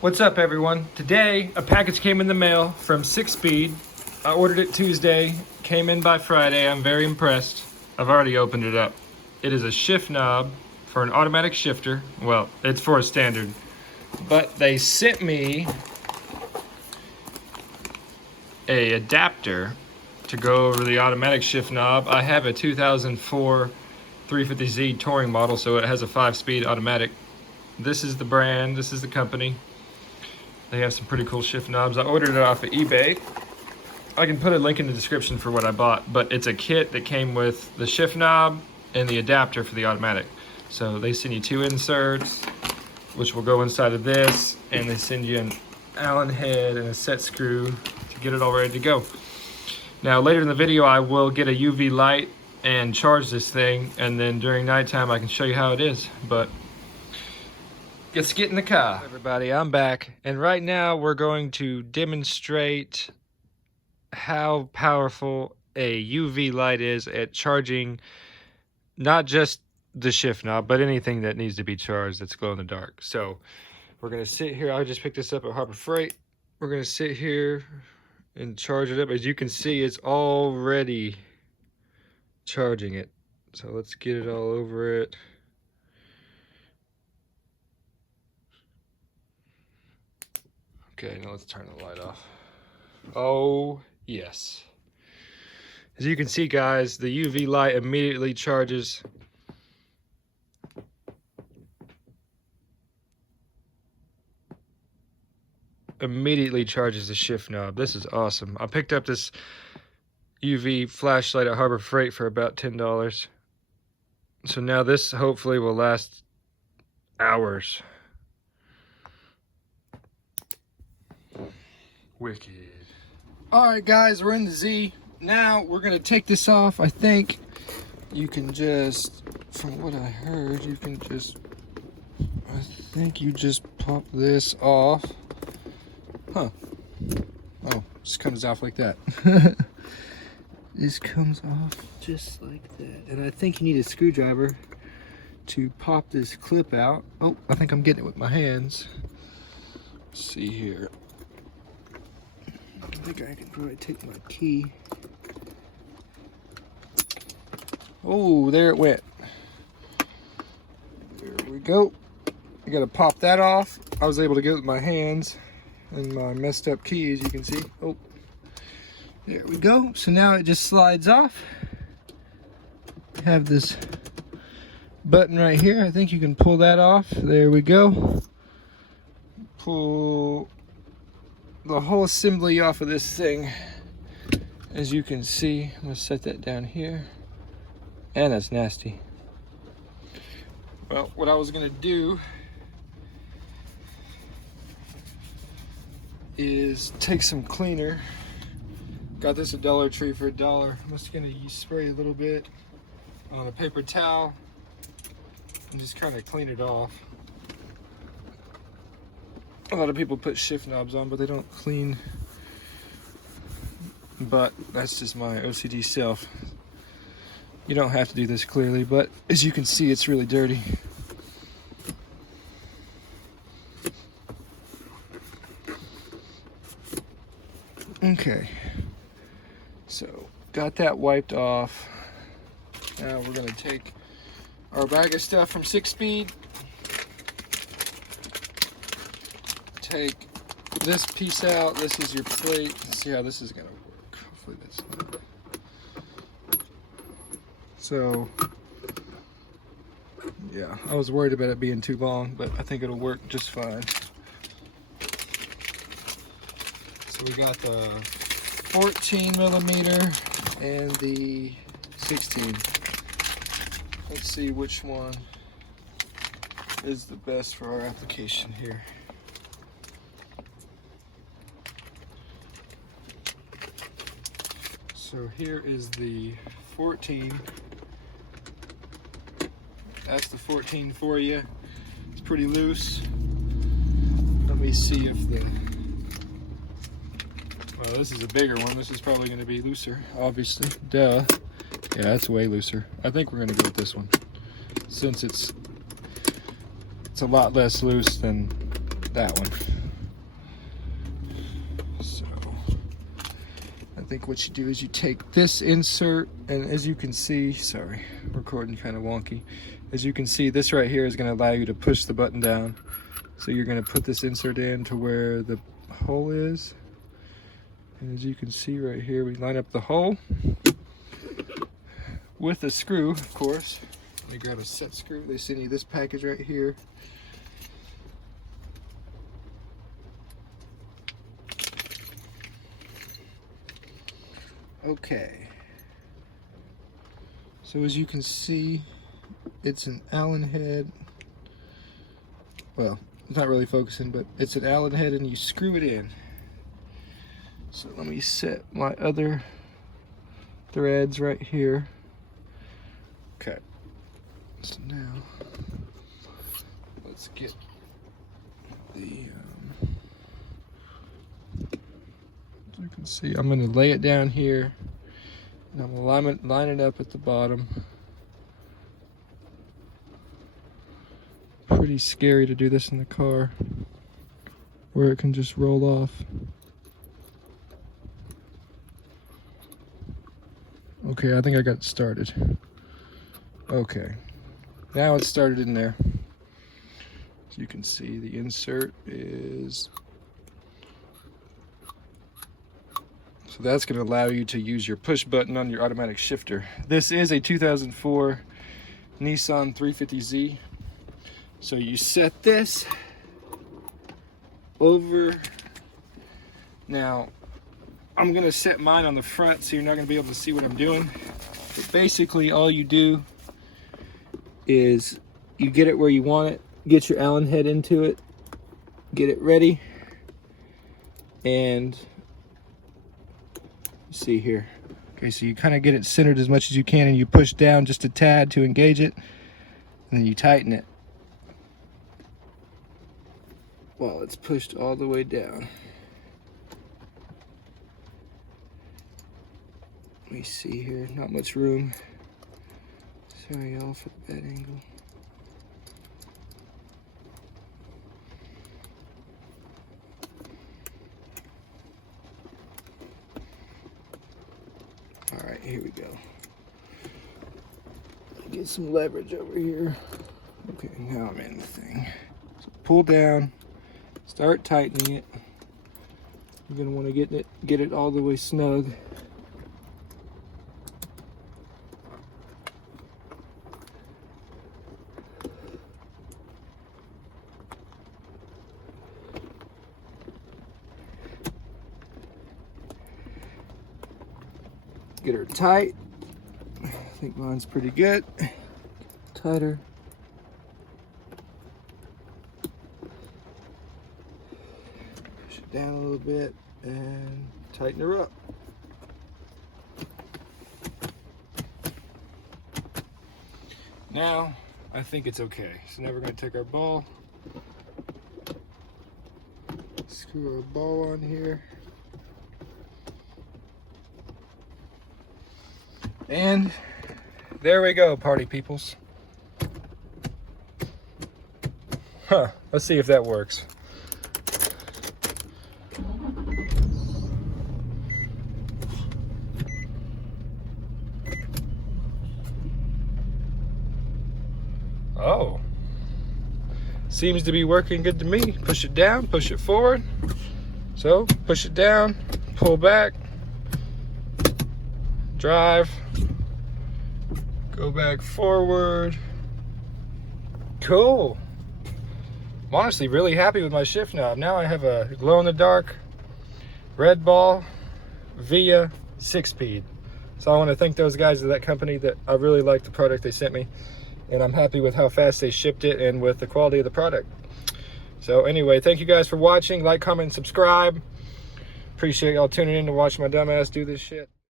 What's up, everyone? Today, a package came in the mail from SickSpeed. I ordered it Tuesday, came in by Friday. I'm very impressed. I've already opened it up. It is a shift knob for an automatic shifter. Well, it's for a standard. But they sent me an adapter to go over the automatic shift knob. I have a 2004 350z touring model, so it has a 5-speed automatic. This is the brand, this is the company. They have some pretty cool shift knobs. I ordered it off of eBay. I can put a link in the description for what I bought, but it's a kit that came with the shift knob and the adapter for the automatic. So they send you 2 inserts, which will go inside of this, and they send you an Allen head and a set screw to get it all ready to go. Now later in the video I will get a UV light and charge this thing, and then during nighttime I can show you how it is. But let's get in the car. Hey everybody, I'm back, and right now we're going to demonstrate how powerful a UV light is at charging not just the shift knob, but anything that needs to be charged that's glow in the dark. So we're gonna sit here. I just picked this up at Harbor Freight. We're gonna sit here and charge it up. As you can see, it's already charging it. So let's get it all over it. Okay, now let's turn the light off. Oh, yes. As you can see, guys, the UV light immediately charges. Immediately charges the shift knob. This is awesome. I picked up this UV flashlight at Harbor Freight for about $10. So now this hopefully will last hours. Wicked. Alright guys, we're in the Z. Now we're gonna take this off. I think you can just, from what I heard, you can just, I think you just pop this off. Huh. Oh, just comes off like that. This comes off just like that. And I think you need a screwdriver to pop this clip out. Oh, I think I'm getting it with my hands. Let's see here. I think I can probably take my key. Oh, there it went. There we go. You gotta pop that off. I was able to get it with my hands and my messed up key, as you can see. Oh, there we go. So now it just slides off. Have this button right here. I think you can pull that off. There we go. Pull the whole assembly off of this thing. As you can see, I'm gonna set that down here. And that's nasty. Well, what I was gonna do is take some cleaner. Got this at Dollar Tree for $1. I'm just gonna spray a little bit on a paper towel and just kind of clean it off. A lot of people put shift knobs on, but they don't clean. But that's just my OCD self. You don't have to do this clearly, but as you can see, it's really dirty. Okay, so got that wiped off. Now we're gonna take our bag of stuff from SickSpeed. Take this piece out. This is your plate. Let's see how this is gonna work. Hopefully that's not. So yeah, I was worried about it being too long, but I think it'll work just fine. So we got the 14 millimeter and the 16. Let's see which one is the best for our application here. So here is the 14. That's the 14 for you. It's pretty loose. Let me see if the, well, this is a bigger one. This is probably going to be looser, obviously. Duh. Yeah, it's way looser. I think we're going to go with this one, since it's a lot less loose than that one. think what you do is you take this insert, and as you can see, sorry, recording kind of wonky. As you can see, this right here is going to allow you to push the button down. So you're going to put this insert in to where the hole is. And as you can see right here, we line up the hole with a screw, of course. Let me grab a set screw. They send you this package right here. Okay. So as you can see, it's an Allen head. Well, it's not really focusing, but it's an Allen head and you screw it in. So let me set my other threads right here. Okay. So now, let's get the, as you can see, I'm going to lay it down here, and I'm going to line it up at the bottom. Pretty scary to do this in the car, where it can just roll off. Okay, I think I got it started. Okay, now it's started in there. As you can see, the insert is... So that's going to allow you to use your push button on your automatic shifter. This is a 2004 Nissan 350z. So you set this over. Now, I'm going to set mine on the front so you're not going to be able to see what I'm doing. But basically, all you do is you get it where you want it, get your Allen head into it, get it ready, and you see here. Okay, so you kind of get it centered as much as you can, and you push down just a tad to engage it, and then you tighten it. Well, it's pushed all the way down. Let me see here, not much room. Sorry y'all for the bad angle. All right, here we go. Get some leverage over here. Okay, now I'm in the thing. So pull down. Start tightening it. You're going to want to get it all the way snug. Get her tight. I think mine's pretty good. Tighter. Down a little bit and tighten her up. Now I think it's okay. So now we're going to take our ball, screw our ball on here, and there we go, party peoples. Let's see if that works. Oh, seems to be working good to me. Push it down, push it forward. So push it down, pull back, drive, go back forward. Cool. I'm honestly really happy with my shift knob. Now I have a glow-in-the-dark red ball via SickSpeed. So I want to thank those guys at that company. That I really like the product they sent me. And I'm happy with how fast they shipped it and with the quality of the product. So anyway, thank you guys for watching. Like, comment, and subscribe. Appreciate y'all tuning in to watch my dumbass do this shit.